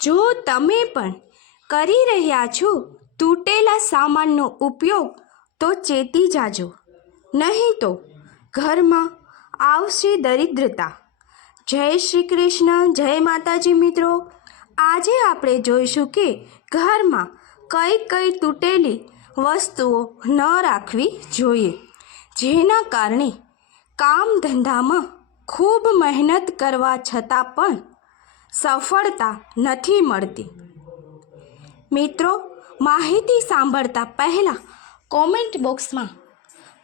જો તમે પણ કરી રહ્યા છો તૂટેલા સામાનનો ઉપયોગ, તો ચેતી જાજો. નહીં તો ઘરમાં આવશે દરિદ્રતા. જય શ્રી કૃષ્ણ, જય માતાજી મિત્રો. આજે આપણે જોઈશું કે ઘરમાં કઈ કઈ તૂટેલી વસ્તુઓ ન રાખવી જોઈએ, જેના કારણે કામ ધંધામાં ખૂબ મહેનત કરવા છતાં પણ સફળતા નથી મળતી. મિત્રો, માહિતી સાંભળતા પહેલાં કોમેન્ટ બોક્સમાં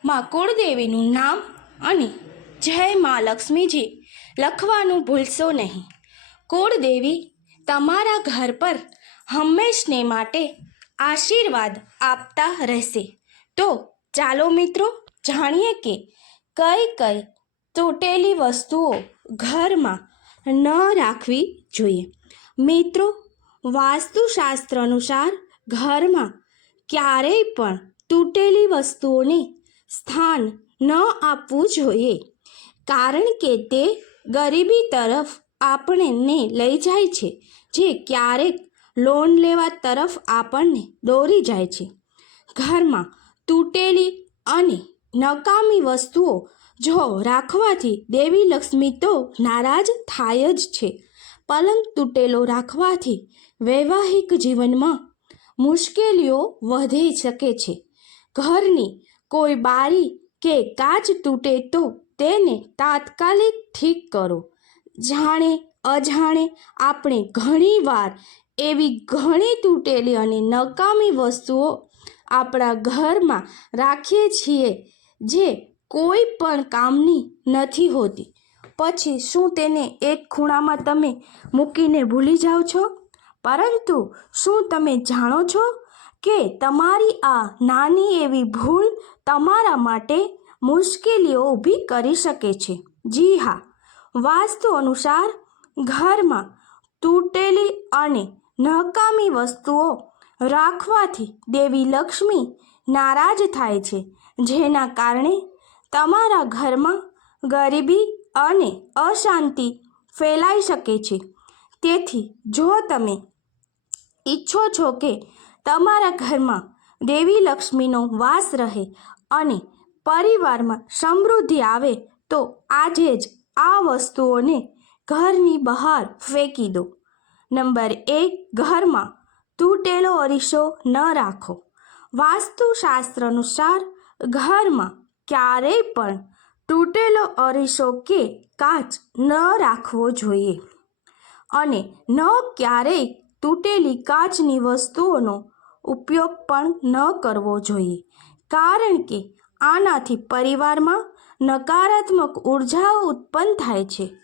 માં કુળદેવીનું નામ અને જય મા લક્ષ્મીજી લખવાનું ભૂલશો નહીં. કુળદેવી તમારા ઘર પર હંમેશને માટે આશીર્વાદ આપતા રહેશે. તો ચાલો મિત્રો, જાણીએ કે કઈ કઈ તૂટેલી વસ્તુઓ ઘરમાં ન રાખવી જોઈએ. મિત્રો વાસ્તુશાસ્ત્ર અનુસાર ઘરમાં ક્યારેય પણ તૂટેલી વસ્તુઓને સ્થાન ન આપવું જોઈએ, કારણ કે તે ગરીબી તરફ આપણને લઈ જાય છે, જે ક્યારેક લોન લેવા તરફ આપણને દોરી જાય છે. ઘરમાં તૂટેલી અને નકામી વસ્તુઓ જો રાખવાથી દેવી લક્ષ્મી તો નારાજ થાય જ છે. પલંગ તૂટેલો રાખવાથી વૈવાહિક જીવનમાં મુશ્કેલીઓ વધી શકે છે. ઘરની કોઈ બારી કે કાચ તૂટે તો તેને તાત્કાલિક ઠીક કરો. જાણે અજાણે આપણે ઘણીવાર એવી ઘણી તૂટેલી અને નકામી વસ્તુઓ આપણા ઘરમાં રાખીએ છીએ જે કોઈ પણ કામની નથી હોતી. પછી શું તેને એક ખૂણામાં તમે મૂકીને ભૂલી જાઓ છો? પરંતુ શું તમે જાણો છો કે તમારી આ નાની એવી ભૂલ તમારા માટે મુશ્કેલીઓ ઊભી કરી શકે છે? જી હા. વાસ્તુ અનુસાર, ઘરમાં તૂટેલી અને નકામી વસ્તુઓ રાખવાથી દેવી લક્ષ્મી નારાજ થાય છે, જેના કારણે તમારા ઘરમાં ગરીબી અને અશાંતિ ફેલાઈ શકે છે. તેથી, જો તમે ઈચ્છો છો કે તમારા ઘરમાં દેવી લક્ષ્મીનો વાસ રહે અને પરિવારમાં સમૃદ્ધિ આવે, તો આજે જ આ વસ્તુઓને ઘરની બહાર ફેંકી દો. નંબર એક, ઘરમાં તૂટેલો અરીસો ન રાખો. વાસ્તુશાસ્ત્ર અનુસાર ઘરમાં ક્યારેય પણ તૂટેલો અરીસો કે કાચ ન રાખવો જોઈએ. અને ન ક્યારેય તૂટેલી કાચની વસ્તુઓનો ઉપયોગ પણ ન કરવો જોઈએ. કારણ કે આનાથી પરિવારમાં નકારાત્મક ઉર્જાઓ ઉત્પન્ન થાય છે.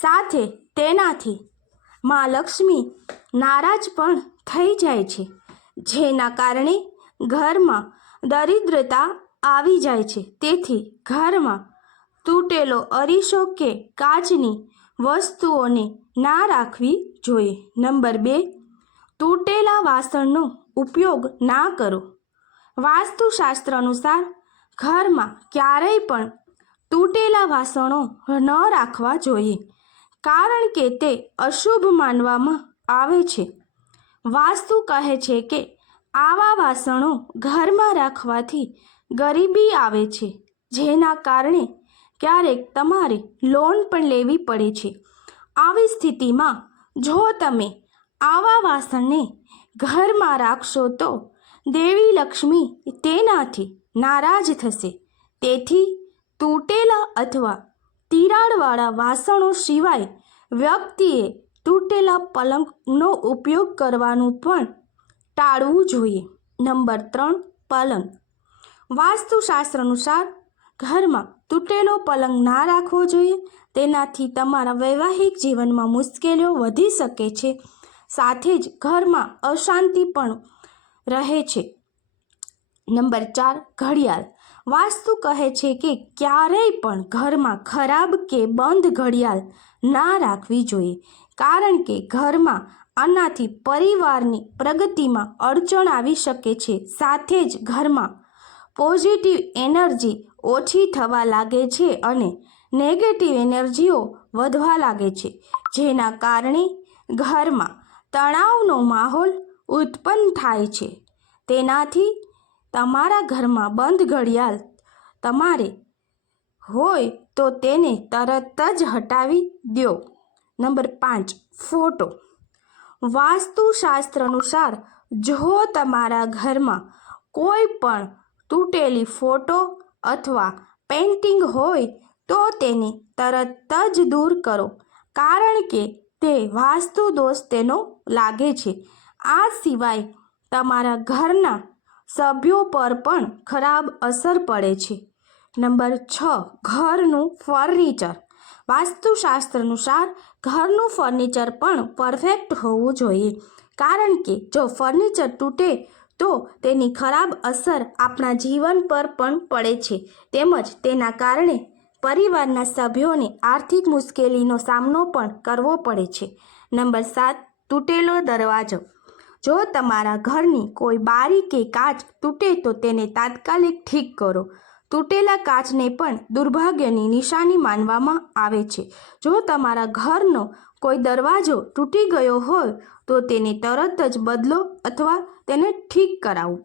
સાથે તેનાથી મા લક્ષ્મી નારાજ પણ થઈ જાય છે. જેના કારણે ઘરમાં દરિદ્રતા આવી જાય છે. તેથી ઘરમાં તૂટેલો અરીસો કે કાચની વસ્તુઓને ના રાખવી જોઈએ. નંબર બે, તૂટેલા વાસણનો ઉપયોગ ના કરો. વાસ્તુશાસ્ત્ર અનુસાર ઘરમાં ક્યારેય પણ તૂટેલા વાસણો ન રાખવા જોઈએ, કારણ કે તે અશુભ માનવામાં આવે છે. વાસ્તુ કહે છે કે આવા વાસણો ઘરમાં રાખવાથી ગરીબી આવે છે, જેના કારણે ક્યારેક તમારે લોન પણ લેવી પડે છે. આવી સ્થિતિમાં જો તમે આવા વાસણને ઘરમાં રાખશો તો દેવી લક્ષ્મી તેનાથી નારાજ થશે. તેથી તૂટેલા અથવા તિરાડવાળા વાસણો સિવાય વ્યક્તિએ તૂટેલા પલંગનો ઉપયોગ કરવાનું પણ ટાળવું જોઈએ. નંબર ત્રણ, પલંગ. વાસ્તુશાસ્ત્ર અનુસાર ઘરમાં તૂટેલો પલંગ ના રાખવો જોઈએ. તેનાથી તમારા વૈવાહિક જીવનમાં મુશ્કેલીઓ વધી શકે છે. સાથે જ ઘરમાં અશાંતિ પણ રહે છે. નંબર ચાર, ઘડિયાળ. વાસ્તુ કહે છે કે ક્યારેય પણ ઘરમાં ખરાબ કે બંધ ઘડિયાળ ના રાખવી જોઈએ, કારણ કે ઘરમાં આનાથી પરિવારની પ્રગતિમાં અડચણ આવી શકે છે. સાથે જ ઘરમાં પોઝિટિવ એનર્જી ઓછી થવા લાગે છે અને નેગેટિવ એનર્જીઓ વધવા લાગે છે, જેના કારણે ઘરમાં તણાવનો માહોલ ઉત્પન્ન થાય છે. તેનાથી તમારા ઘરમાં બંધ ઘડિયાળ તમારે હોય તો તેને તરત જ હટાવી દો. નંબર પાંચ, ફોટો. વાસ્તુશાસ્ત્ર અનુસાર જો તમારા ઘરમાં કોઈ પણ તૂટેલી ફોટો અથવા પેઇન્ટિંગ હોય તો તેને તરત જ દૂર કરો, કારણ કે તે વાસ્તુ દોષ તેનો લાગે છે. આ સિવાય તમારા ઘરના સભ્યો પર પણ ખરાબ અસર પડે છે. નંબર છ, ઘરનું ફર્નિચર. વાસ્તુશાસ્ત્ર અનુસાર ઘરનું ફર્નિચર પણ પરફેક્ટ હોવું જોઈએ, કારણ કે જો ફર્નિચર તૂટે તો તેની ખરાબ અસર આપણા જીવન પર પણ પડે છે. તેમજ તેના કારણે પરિવારના સભ્યોને આર્થિક મુશ્કેલીનો સામનો પણ કરવો પડે છે. નંબર સાત, તૂટેલો દરવાજો. જો તમારા ઘરની કોઈ બારી કે કાચ તૂટે તો તેને તાત્કાલિક ઠીક કરો. તૂટેલા કાચને પણ દુર્ભાગ્યની નિશાની માનવામાં આવે છે. જો તમારા ઘરનો કોઈ દરવાજો તૂટી ગયો હોય તો તેને તરત જ બદલો અથવા તેને ઠીક કરાવો.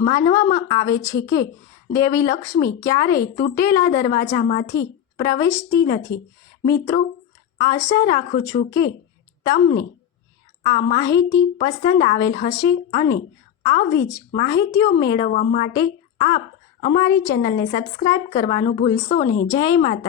માનવામાં આવે છે કે દેવી લક્ષ્મી ક્યારેય તૂટેલા દરવાજામાંથી પ્રવેશતી નથી. મિત્રો, આશા રાખું છું કે તમને આ માહિતી પસંદ આવેલ હશે અને આવી જ માહિતીઓ મેળવવા માટે આપ અમારી ચેનલને સબસ્ક્રાઈબ કરવાનું ભૂલશો નહીં. જય માતા